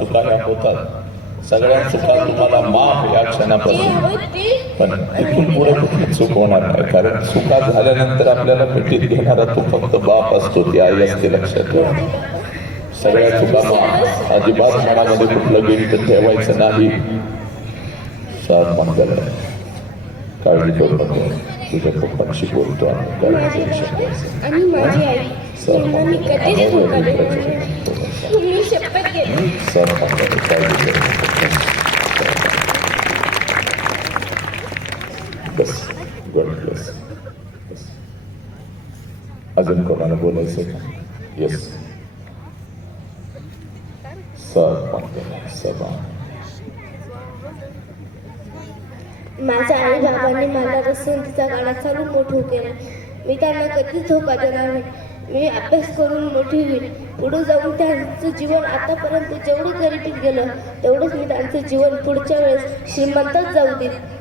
चुका ह्या होतात. सगळ्या चुका तुम्हाला माफ या क्षणापासून. पण तिथून पुढे कुठली चूक होणार नाही. कारण चुका झाल्यानंतर आपल्याला भेटीत घेणारा तो फक्त बाप असतो ती आई असते लक्षात ठेवा. सगळ्या चुका माफ अजिबात मनामध्ये कुठलं गिल्ट ठेवायचं नाही. सात मंगल काळजी करू नको. तुझ्या पप्पांशी बोलतो आणि माझी आई. मी कधीच धोका देणार नाही. मी शपथ घेते सर बस गॉड ब्लेस अजून कोणाला बोलायचं का येस सर मंगल सभा माझ्या आई बाबांनी मला वसंतीचा गाडा चालून मोठं केलं मी त्यांना कधीच धोका देणार नाही मी अभ्यास करून मोठी होईल पुढे जाऊन त्यांचं जीवन आतापर्यंत जेवढं गरिबीत गेलं तेवढंच मी त्यांचं जीवन पुढच्या वेळेस श्रीमंतच जाऊ देईल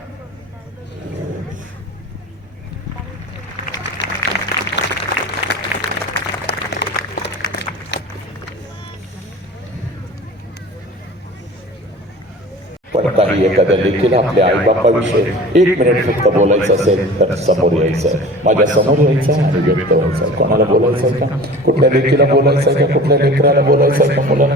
पण काही एखाद्या लेखीला आपल्या आईबापाविषयी एक मिनिट फक्त बोलायचं असेल तर समोर यायचं. माझ्यासमोर यायचं आणि व्यक्त व्हायचं. कोणाला बोलायचं आहे का? कुठल्या लेखीला बोलायचं आहे का? कुठल्या लेकराला बोलायचं आहे का मुलांना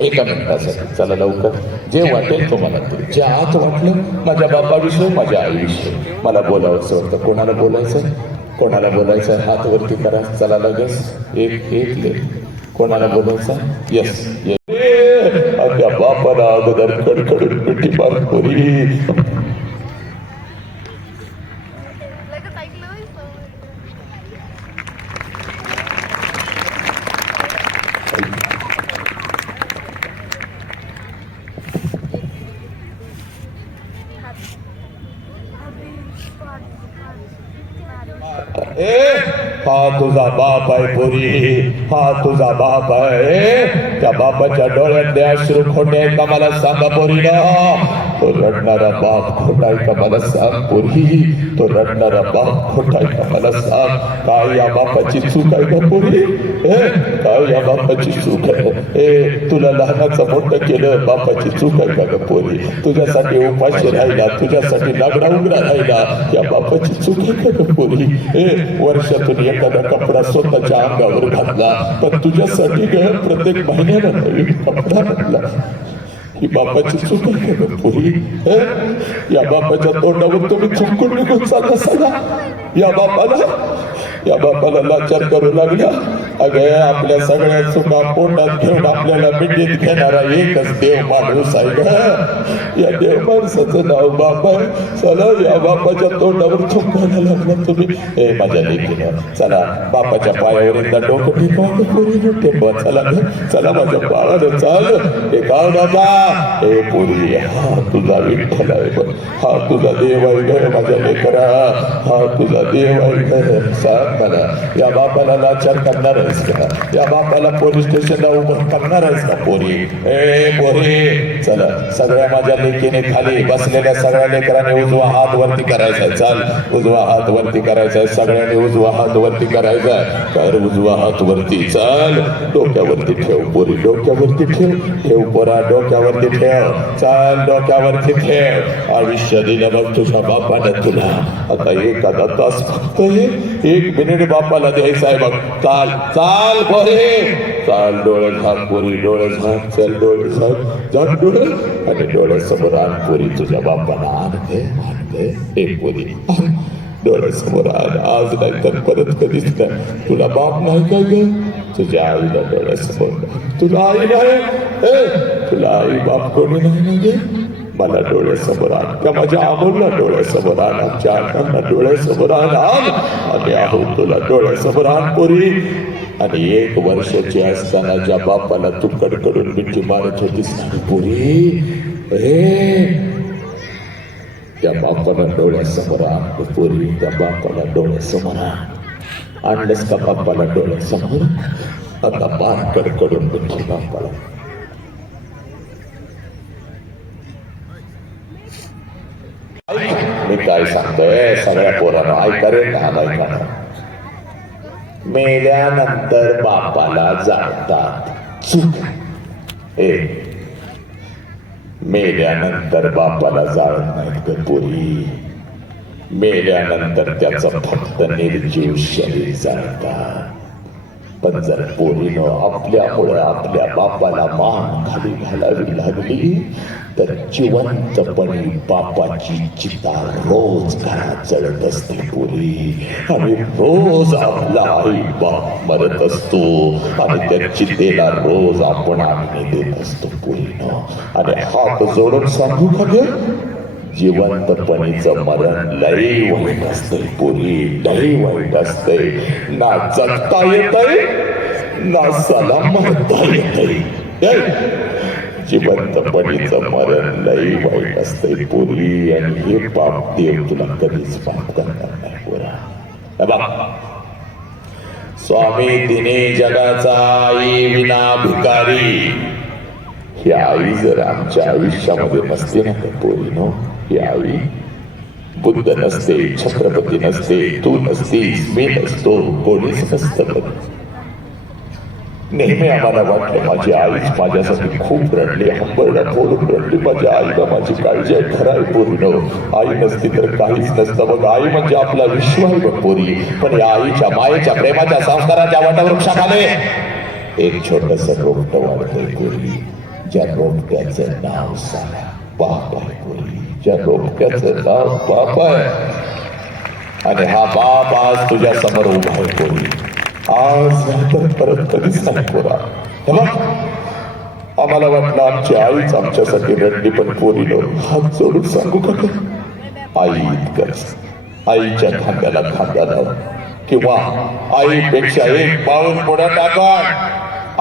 एका मिनिटासाठी. चला लवकर. जे वाटेल तुम्हाला ते जे आत वाटलं माझ्या बापाविषयी माझ्या आईविषयी मला बोलावंसं वाटतं. कोणाला बोलायचं कोणाला बोलायचं हात वरती करा. चला लगेच. एक एक ले कोणाला बोलायचं येस अगं बापाला अगोदर कडकडून मिठी मार पोरी ए हा तुझा बाप आहे पोरी. हा तुझा बाप आहे. त्या बापाच्या डोळ्यातले अश्रू खोटे का मला सांगा पोरी तो रडणारा बाप खोटा का मला सांग पोरी तो रडणारा बाप खोटा का मला सांग काय या बापाची चूक आहे का पोरी? काय या बापाची चूक आहे? ए तुला लहानाचं मोठं केलं बापाची चूक आहे का पोरी? तुझ्यासाठी उपाशी राहिला तुझ्यासाठी लागडा उघडा राहिला या बापाची चूक आहे का पोरी? ए वर्षातून एखादा कपडा स्वतःच्या अंगावर घातला पण तुझ्यासाठी ग प्रत्येक महिन्याला नवीन कपडा घातला. ही बापाची चूक आहे का ग पोरी ए? या बापाच्या तोंडावर तुम्ही चुकून निघून चालला सगळा या बापाला या बापाला लाचार करू लागल्या. अगे आपल्या सगळ्या चुका पोटात घेऊन आपल्याला मिठीत घेणारा एकच देव माणूस आहे ग. या देव माणसाचं नाव बाबा चला या बापाच्या तोंडावर चुकायला लागला तुम्ही. हे माझ्या लेकीनं चला बापाच्या पायावर एकदा डोकं ठेवा पोरी चला चला माझ्या बाळानं चाल. टेकाव बाबा. ए पोरी हा तुझा विठ्ठल आहे हा तुझा देव आहे ग माझ्या लेकरा. हा तुझा देव आहे ग. सांग मला या बापाला लाचार करणार आहेस का या बापाला पोलीस स्टेशनला उभं करणार आहेस का पोरी? ए पोरी चला सगळ्या माझ्या लेकीने खाली बसलेल्या सगळ्या लेकरांनी उजवा हात वरती करायचा चल. चाल उजवा हात वरती करायचा सगळ्यांनी उजवा हात वरती करायचा. कर उजवा हात वरती चाल. डोक्यावरती ठेव पोरी डोक्यावरती ठेव. ठेव पोरा डोक्यावरती ठेव. चाल डोक्यावरती ठेव. आयुष्य दिलं बघ तुझ्या बापानं तुला. आता एखादा तास फक्त हे एक मिनिट बापाला द्यायचा आहे बघ. चाल चाल पोरे चाल डोळे झाक पोरी डोळे झाक चल डोळे झाक झाक डोळे आणि डोळ्यासमोर आण पोरी तुझ्या बापाला आण दे आण दे एक पोरी आण. डोळ्यासमोर आण आज नाही तर परत कधीच नाही तुला बाप नाही का ग तुझ्या आईला डोळ्यासमोर आण. तुला आई नाही ए, तुला आई बाप कोणी नाही ना गे मला डोळ्यासमोर आण का माझ्या अमोलला डोळ्यासमोर आण आमच्या अण्णांना डोळ्यासमोर आण आण आणि आहो तुला डोळ्यासमोर आण पोरी आणि एक वर्षाची असताना ज्या बापाला तू कडकडून मिठी मारत होतीस. पुरी त्या बापाला डोळ्यासमोर आण पोरी. त्या बापाला डोळ्यासमोर आण. आणलंस का बापाला डोळ्यासमोर? आता बार कडकडून मिठी बापाला. मी काय सांगतोय? सगळ्या पोरांना ऐका रे लहान ऐका मेल्यानंतर बापाला जाळतात चूक. ए. मेल्यानंतर बापाला जाळत नाहीत ग पुरी. मेल्यानंतर त्याचं फक्त निर्जीव शरीर जाळतात पण जर पोरीनं आपल्यामुळे आपल्या बापाला मान खाली घालावी लागली तर जिवंतपणी बापाची चिता रोज घरात जळत असते पोरी. आणि रोज आपला आई बाप मरत असतो आणि त्या चितेला रोज आपण आम्ही देत असतो पोरीनं. आणि हात जोडून सांगू खाते जिवंतपणीचं मरण लई वाईट असतंय. पुरी लई वाईट असतंय. ना जगता येतय ना सलाम म्हणता येतय जिवंतपणीचं मरण लई वाईट असतंय. पूर्वी आणि हे पाप देव तुला कधीच पाप करणार नाही पुरा. स्वामी तिने जगाचा आई विना भिकारी. ही आई जर आमच्या आयुष्यामध्ये नसते ना तर पोरीनो ही बुद्ध नसते छत्रपती नसते तू नसतीस मी नसतो कोणीच नसतं. नेहमी आम्हाला वाटलं माझी आईच माझ्यासाठी खूप रडली हंबरडा बोलून रडली माझ्या आईला माझी काळजी आहे खरं आहे पूर्ण आई नसती तर काहीच नसतं बघ आई म्हणजे आपला विश्व आहे बघ पोरी. पण या आईच्या मायेच्या प्रेमाच्या संस्काराच्या वटवृक्षाखाली एक छोटस रोपट वाढतंय पूर्वी ज्या रोपट्याचं नाव सांगा बाप आहे ज्या रोपट्याचं नाव बाप आहे. आणि हा बाप आज तुझ्या समोर उभा पूर्वी आज नंतर परत कधीच नाही पोरा आम्हाला वाटलं आमची आईच आमच्यासाठी रडली पण पोरीनं हात जोडून सांगू का? आई इतकंच. आईच्या खांद्याला खांदा लाव. किंवा आईपेक्षा एक पाऊल पुढे टाकून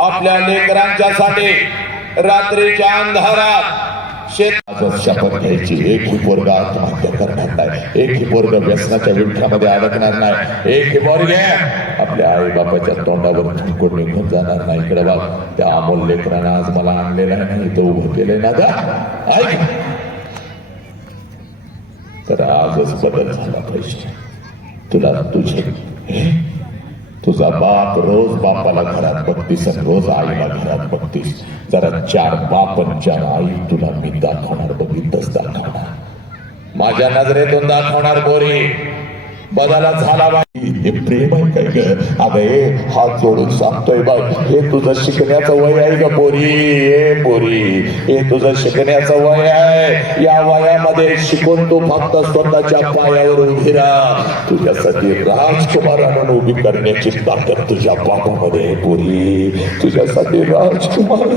आपल्या लेकरांच्यासाठी रात्रीच्या अंधारात शपथ घ्यायची एकही पोरग आत्महत्या करणार नाही. एकही पोरग व्यसनाच्या विठ्यामध्ये अडकणार नाही. एकही पोरग आपल्या आई बापाच्या तोंडावर थुंकून निघून जाणार नाही. इकडे बाब त्या अमोल लेकरानं आज मला आणलेला नाही तो उभं केलंय ना गा? ऐक. तर आजच बदल झाला पाहिजे. तुला तुझे तुझा बाप रोज बापाला घरात बघतीस आणि रोज आईला घरात बघतीस. जरा चार बाप आणि चार आई तुला मी दाखवणार बघितच दाखवणार. माझ्या नजरेतून दाखवणार बोरी बदला झाला हे प्रेम आहे काय ग? अगं हे हात जोडून सांगतोय बाय. हे तुझं शिकण्याचं वय आहे ग पोरी? हे पोरी हे तुझं शिकण्याचं वय आहे. या वयामध्ये शिकून तू फक्त स्वतःच्या पायावर उभी राहा. तुझ्यासाठी राजकुमार उभी करण्याची ताकद तुझ्या बापामध्ये पोरी. तुझ्यासाठी राजकुमार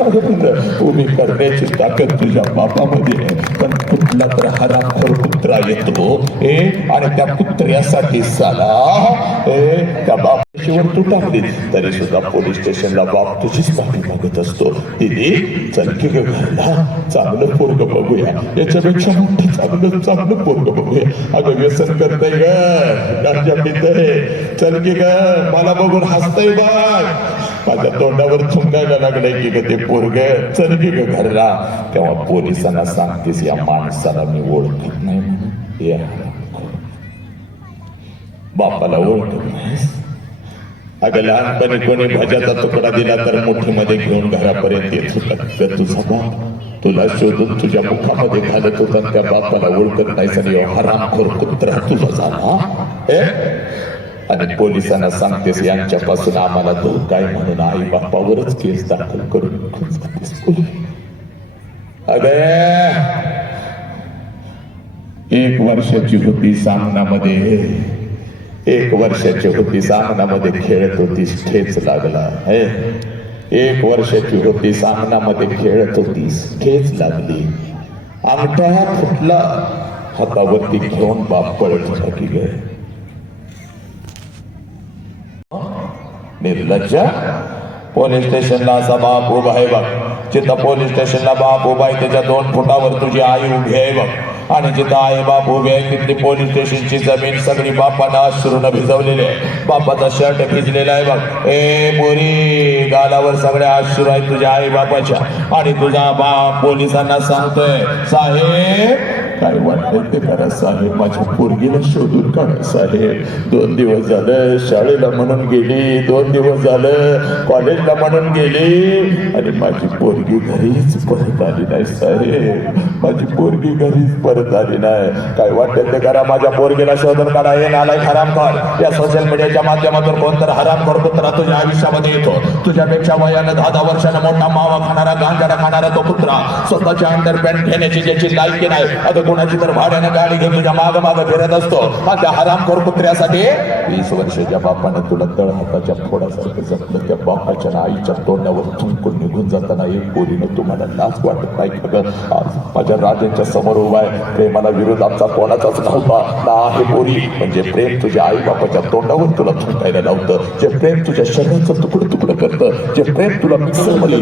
उभी करण्याची ताकद तुझ्या बापामध्ये पण कुठला तर हराखोर कुत्रा येतो हे आणि त्या कुत्र्यासाठी साला त्या बापाशीवर तू टाकली. तरी सुद्धा पोलीस स्टेशनला बाप तुझीच माफी मागत असतो. दिदी चलकी ग घरला चांगलं पोरग बघूया. याच्यापेक्षा मोठं चांगलं चांगलं पोरग बघूया. अगं व्यसन करताय ग. गांजा पितय ग मला बघून हसतय बघ. माझ्या तोंडावर थुंगायला लागलंय की ग ते पोरग. चल ग घरला तेव्हा पोलिसांना सांगतेस या माणसाला मी ओळखत नाही म्हणून. हे बापाला ओळखत नाहीस अगं लहानपणी कोणी भजाचा तुकडा दिला तर मुठीमध्ये घेऊन घरापर्यंत येत होता. तुझा बाप तुला शोधून तुझ्या मुखामध्ये घालत होता त्या बापाला ओळखत नाहीस आणि हरामखोर कुत्रा तुझा झाला. आणि पोलिसांना सांगतेस यांच्यापासून आम्हाला धोका आहे म्हणून आई बापावरच केस दाखल करून निघून एक वर्षाची होती सामनामध्ये एक वर्षाची होती सामनामध्ये खेळत होती ठेच लागला हे। एक वर्षाची होती सामनामध्ये खेळत होती ठेच लागली। अंगठा फुटला, हातावरती घेऊन बाप पळत की गे निर्लज्ज। पोलीस स्टेशनला असा बाप उभा आहे बघ। जिथं पोलीस स्टेशनला बाप उभा आहे, त्याच्या दोन फुटावर तुझी आई उभी आहे बघ। आणि जिथं आई बाप उभे आहे तिथली पोलीस स्टेशनची जमीन सगळी बापानं अश्रून भिजवलेली आहे. बापाचा शर्ट भिजलेला आहे बाप ए बोरी गालावर सगळ्या अश्रू आहेत तुझ्या आई बापाच्या. आणि तुझा बाप पोलिसांना सांगतोय साहेब काय वाटतंय ते करा साहेब. माझ्या पोरगीला शोधून काढा साहेब. दोन दिवस झालं शाळेला म्हणून गेली. दोन दिवस झालं कॉलेजला म्हणून गेली. आणि माझी पोरगी घरीच परत आली नाही साहेब. माझी पोरगी घरीच परत आली नाही. काय वाटतं ते करा. माझ्या पोरगीला शोधून काढा. हे नालायक हरामखोर. या सोशल मीडियाच्या माध्यमातून कोणतर हरामखोर कुत्रा तुझ्या आयुष्यामध्ये येतो. तुझ्यापेक्षा वयानं दहा दहा वर्षानं मोठा मावा खाणारा गांजारा खाणारा तो कुत्रा स्वतःच्या अंडर पॅन्ट घेण्याची ज्याची लायकी नाही. अगं कोणाची तर भाड्यानं गाडी घेऊन तुझ्या माग माग फिरत असतो. मग त्या हरामखोर कुत्र्यासाठी. वीस वर्षाच्या बापानं तुला तळहाताच्या फोडासारखं जपलं त्या बापाच्या ना आईच्या तोंडावर थुंकून निघून जाताना एक पोरीनं तुम्हाला लाच वाटत नाही बघ आज माझ्या राजांच्या समोर उभा आहे. प्रेमाला विरोध आमचा कोणाचाच नव्हता. ना आहे पोरी. म्हणजे प्रेम तुझ्या आई बापाच्या तोंडावर तुला थुंकायला लावतं. जे प्रेम तुझ्या शरीराचं तुकडं तुकडं करतं जे प्रेम तुला मिक्सरमध्ये